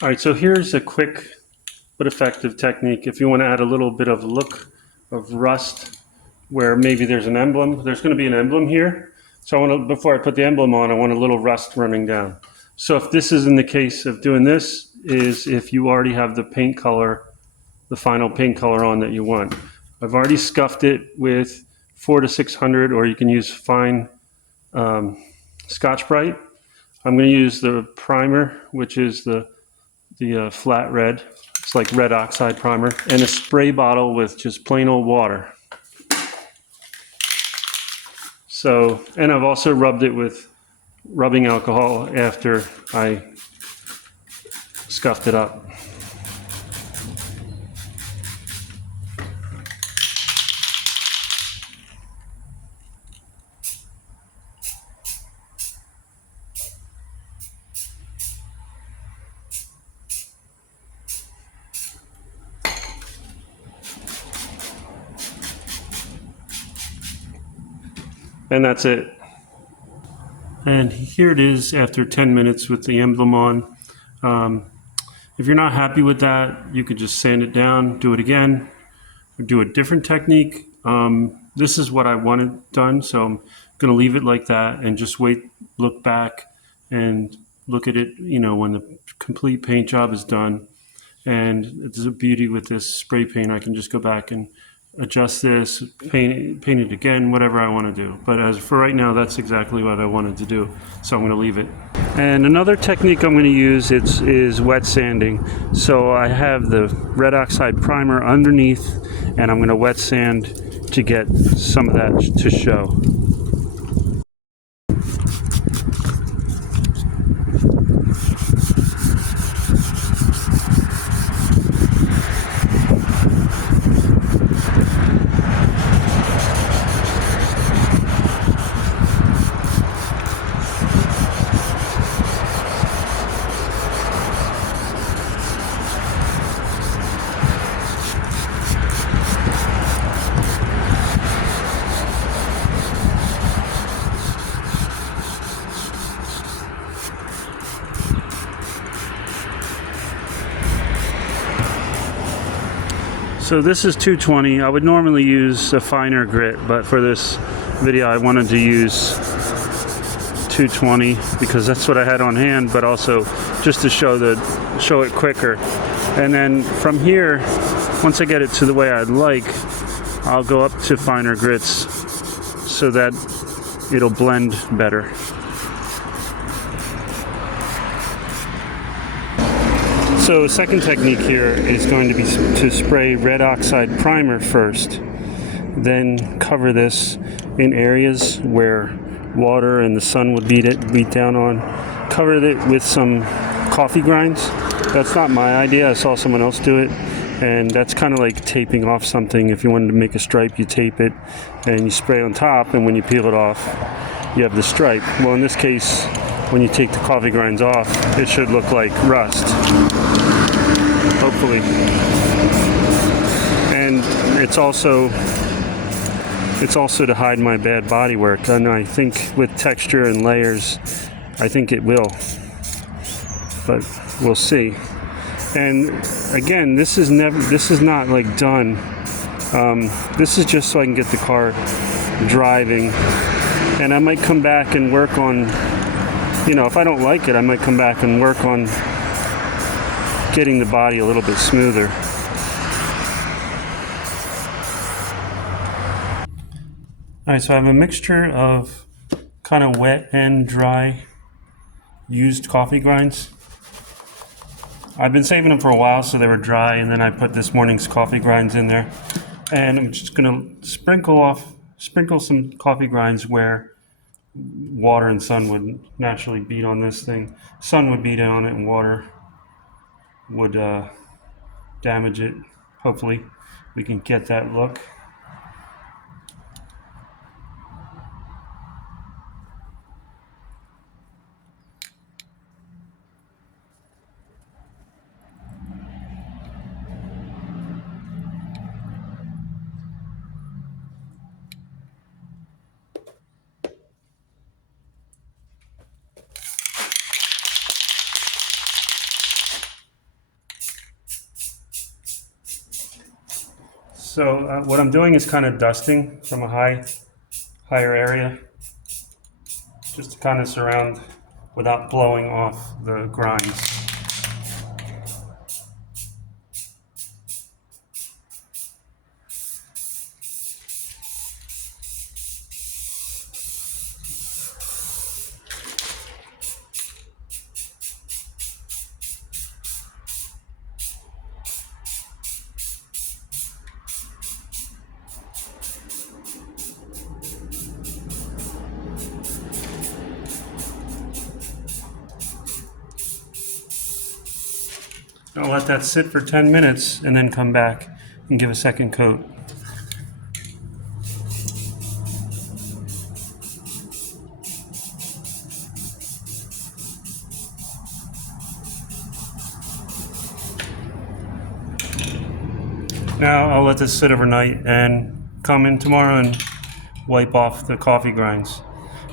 All right, so here's a quick but effective technique. If you want to add a little bit of look of rust where maybe there's an emblem, there's going to be an emblem here. So I want to, before I put the emblem on, I want a little rust running down. So if this is in the case of doing this, is if you already have the paint color, the final paint color on that you want. I've already scuffed it with 400 to 600, or you can use fine Scotch-Brite. I'm going to use the primer, which is the flat red. It's like red oxide primer, and a spray bottle with just plain old water. So, and I've also rubbed it with rubbing alcohol after I scuffed it up. And that's it. And here it is after 10 minutes with the emblem on. If you're not happy with that, you could just sand it down, do it again, or do a different technique. This is what I wanted done, so I'm going to leave it like that and just wait, look back and look at it, you know, when the complete paint job is done. And it's a beauty with this spray paint. I can just go back and adjust this, paint it again, whatever I want to do. But as for right now, that's exactly what I wanted to do. So I'm going to leave it. And another technique I'm going to use is wet sanding. So I have the red oxide primer underneath, and I'm going to wet sand to get some of that to show. So this is 220. I would normally use a finer grit, but for this video I wanted to use 220 because that's what I had on hand, but also just to show it quicker. And then from here, once I get it to the way I'd like, I'll go up to finer grits so that it'll blend better. So second technique here is going to be to spray red oxide primer first, then cover this in areas where water and the sun would beat down on. Cover it with some coffee grinds. That's not my idea. I saw someone else do it, and that's kind of like taping off something. If you wanted to make a stripe, you tape it and you spray on top, and when you peel it off, you have the stripe. Well, in this case, when you take the coffee grinds off, it should look like rust. Hopefully. And it's also to hide my bad body work, and I think with texture and layers, I think it will, but we'll see. And again, this is not like done. This is just so I can get the car driving, and I might come back and work on, you know, if I don't like it, I might come back and work on getting the body a little bit smoother. Alright, so I have a mixture of kind of wet and dry used coffee grinds. I've been saving them for a while so they were dry, and then I put this morning's coffee grinds in there. And I'm just going to sprinkle some coffee grinds where water and sun would naturally beat on this thing. Sun would beat on it and water would damage it. Hopefully we can get that look. So what I'm doing is kind of dusting from a higher area, just to kind of surround without blowing off the grinds. I'll let that sit for 10 minutes and then come back and give a second coat. Now I'll let this sit overnight and come in tomorrow and wipe off the coffee grinds.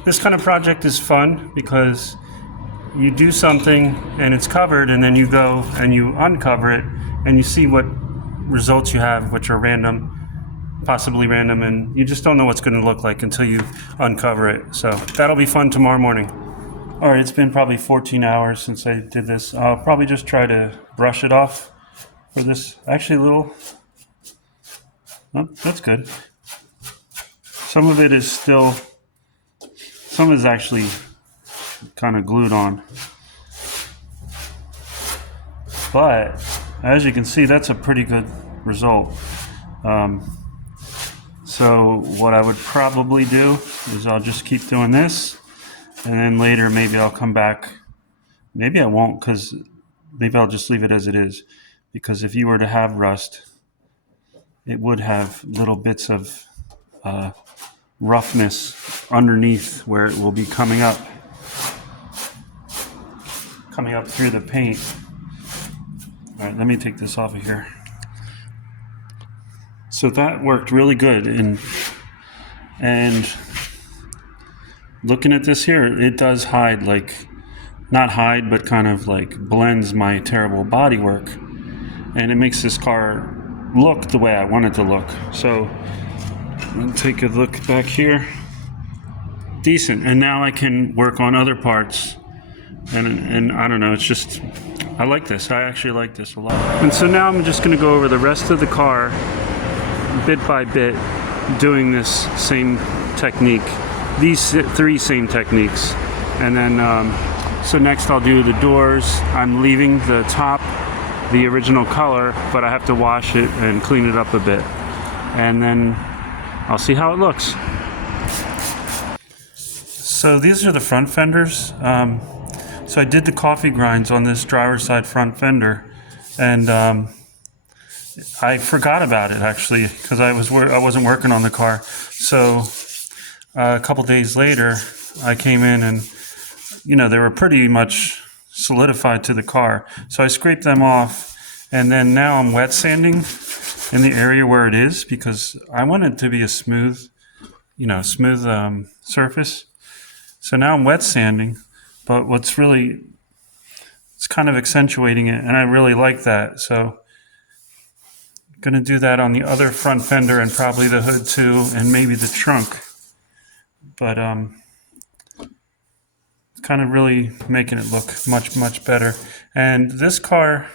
This kind of project is fun because you do something and it's covered, and then you go and you uncover it and you see what results you have, which are random, possibly random, and you just don't know what's going to look like until you uncover it. So that'll be fun tomorrow morning. All right, it's been probably 14 hours since I did this. I'll probably just try to brush it off for this. Actually, a little, oh, that's good. Some of it is still, some is actually kind of glued on, but as you can see, that's a pretty good result. So what I would probably do is I'll just keep doing this, and then later maybe I'll come back. Maybe I won't, because maybe I'll just leave it as it is, because if you were to have rust, it would have little bits of roughness underneath where it will be coming up through the paint. All right, let me take this off of here. So that worked really good, and looking at this here, it does hide, like, not hide, but kind of like blends my terrible body work, and it makes this car look the way I want it to look. So let's take a look back here. Decent. And now I can work on other parts. And I don't know, it's just, I like this. I actually like this a lot. And so now I'm just going to go over the rest of the car bit by bit, doing this same technique, these three same techniques. And then, so next I'll do the doors. I'm leaving the top the original color, but I have to wash it and clean it up a bit. And then I'll see how it looks. So these are the front fenders. So I did the coffee grinds on this driver's side front fender, and I forgot about it actually, because I wasn't working on the car. So a couple days later, I came in and, you know, they were pretty much solidified to the car. So I scraped them off, and then now I'm wet sanding in the area where it is, because I want it to be a smooth, surface. So now I'm wet sanding. But what's really, it's kind of accentuating it, and I really like that. So I'm going to do that on the other front fender and probably the hood too, and maybe the trunk. But it's kind of really making it look much, much better. And this car,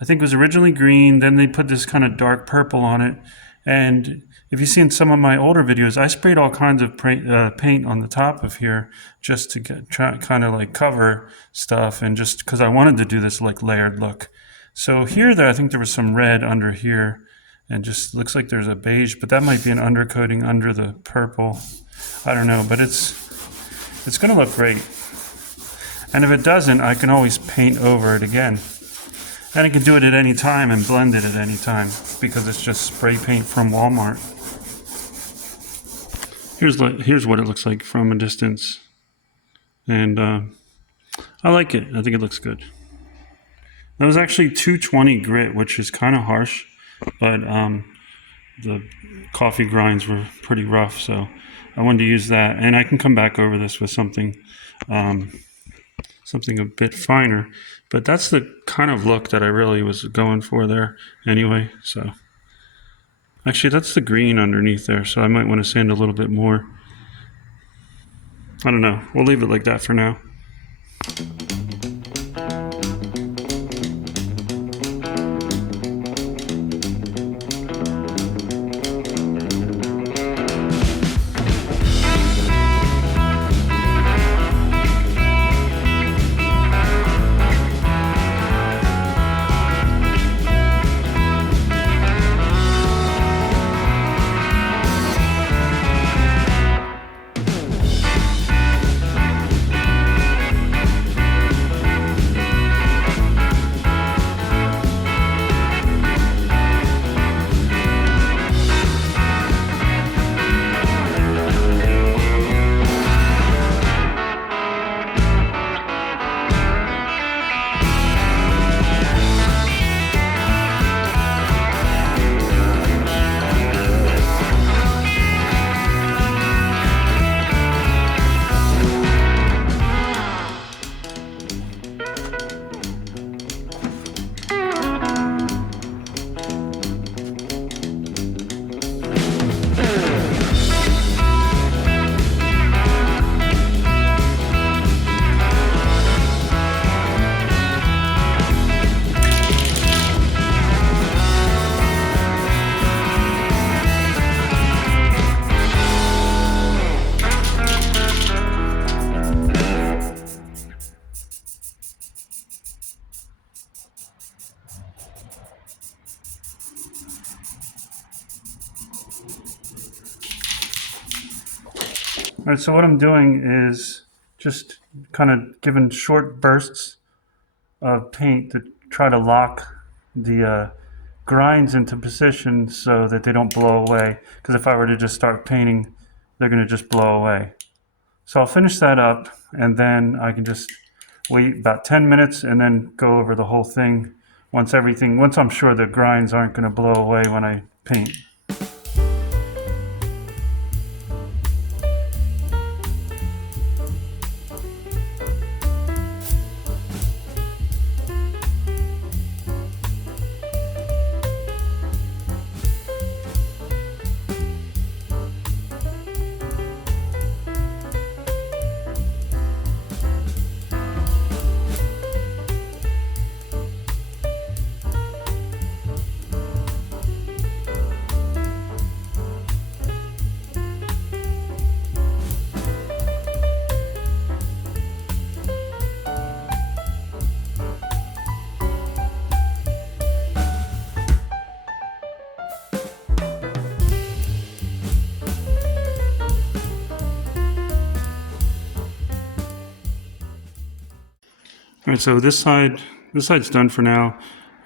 I think, was originally green. Then they put this kind of dark purple on it. And if you've seen some of my older videos, I sprayed all kinds of paint on the top of here just to kind of like cover stuff, and just because I wanted to do this like layered look. So here, I think there was some red under here, and just looks like there's a beige, but that might be an undercoating under the purple. I don't know, but it's going to look great. And if it doesn't, I can always paint over it again. And I can do it at any time and blend it at any time, because it's just spray paint from Walmart. Here's what it looks like from a distance. And I like it. I think it looks good. That was actually 220 grit, which is kind of harsh, but the coffee grinds were pretty rough, so I wanted to use that. And I can come back over this with something a bit finer, but that's the kind of look that I really was going for there anyway. So Actually, that's the green underneath there, so I might want to sand a little bit more. I don't know. We'll leave it like that for now. All right, so what I'm doing is just kind of giving short bursts of paint to try to lock the grinds into position so that they don't blow away. Because if I were to just start painting, they're going to just blow away. So I'll finish that up, and then I can just wait about 10 minutes and then go over the whole thing once I'm sure the grinds aren't going to blow away when I paint. All right, so this side's done for now.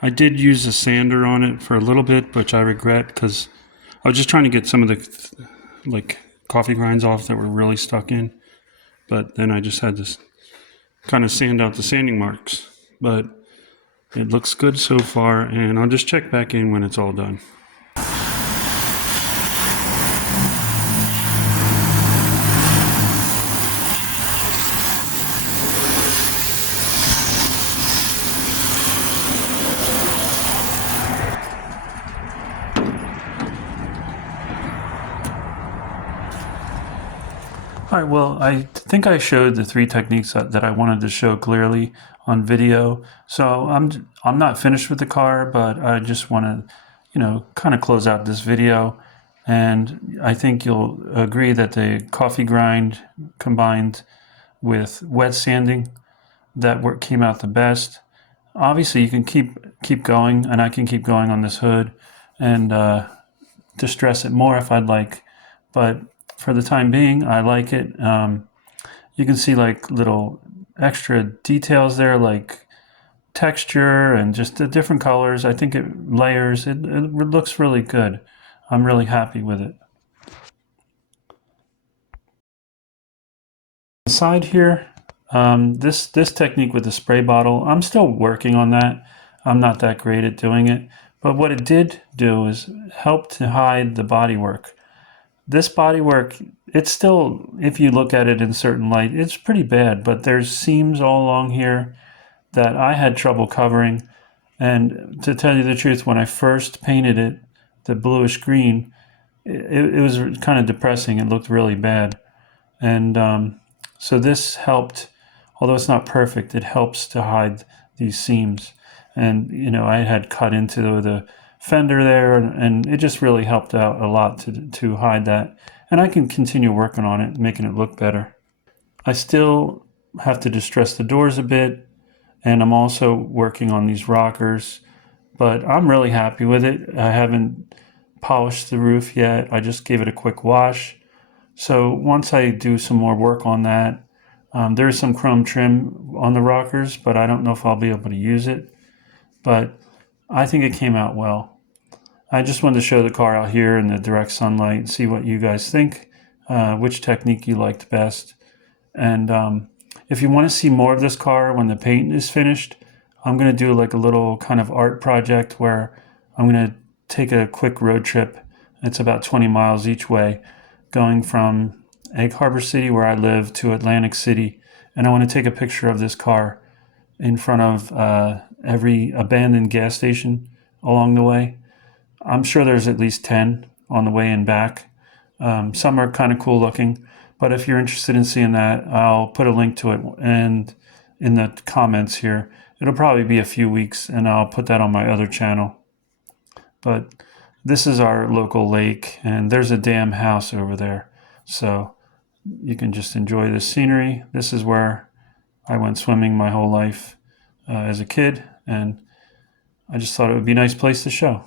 I did use a sander on it for a little bit, which I regret because I was just trying to get some of the like coffee grinds off that were really stuck in. But then I just had to kind of sand out the sanding marks. But it looks good so far, and I'll just check back in when it's all done. All right, well, I think I showed the 3 techniques that I wanted to show clearly on video. So I'm not finished with the car, but I just want to, kind of close out this video. And I think you'll agree that the coffee grind combined with wet sanding, that work came out the best. Obviously, you can keep going, and I can keep going on this hood and distress it more if I'd like, but for the time being, I like it. You can see like little extra details there, like texture and just the different colors. I think it layers. It looks really good. I'm really happy with it. Side here, this technique with the spray bottle, I'm still working on that. I'm not that great at doing it, but what it did do is help to hide the bodywork. This bodywork, it's still, if you look at it in certain light, it's pretty bad, but there's seams all along here that I had trouble covering. And to tell you the truth, when I first painted it, the bluish green, it was kind of depressing. It looked really bad. And so this helped, although it's not perfect, it helps to hide these seams. And, you know, I had cut into the fender there, and it just really helped out a lot to hide that. And I can continue working on it, making it look better. I still have to distress the doors a bit, and I'm also working on these rockers, but I'm really happy with it. I haven't polished the roof yet. I just gave it a quick wash. So once I do some more work on that, there is some chrome trim on the rockers, but I don't know if I'll be able to use it. But I think it came out well. I just wanted to show the car out here in the direct sunlight and see what you guys think, which technique you liked best. And if you want to see more of this car when the paint is finished, I'm going to do like a little kind of art project where I'm going to take a quick road trip. It's about 20 miles each way, going from Egg Harbor City, where I live, to Atlantic City. And I want to take a picture of this car in front of every abandoned gas station along the way. I'm sure there's at least 10 on the way and back. Some are kind of cool looking, but if you're interested in seeing that, I'll put a link to it and in the comments here. It'll probably be a few weeks, and I'll put that on my other channel. But this is our local lake, and there's a damn house over there. So you can just enjoy the scenery. This is where I went swimming my whole life as a kid, and I just thought it would be a nice place to show.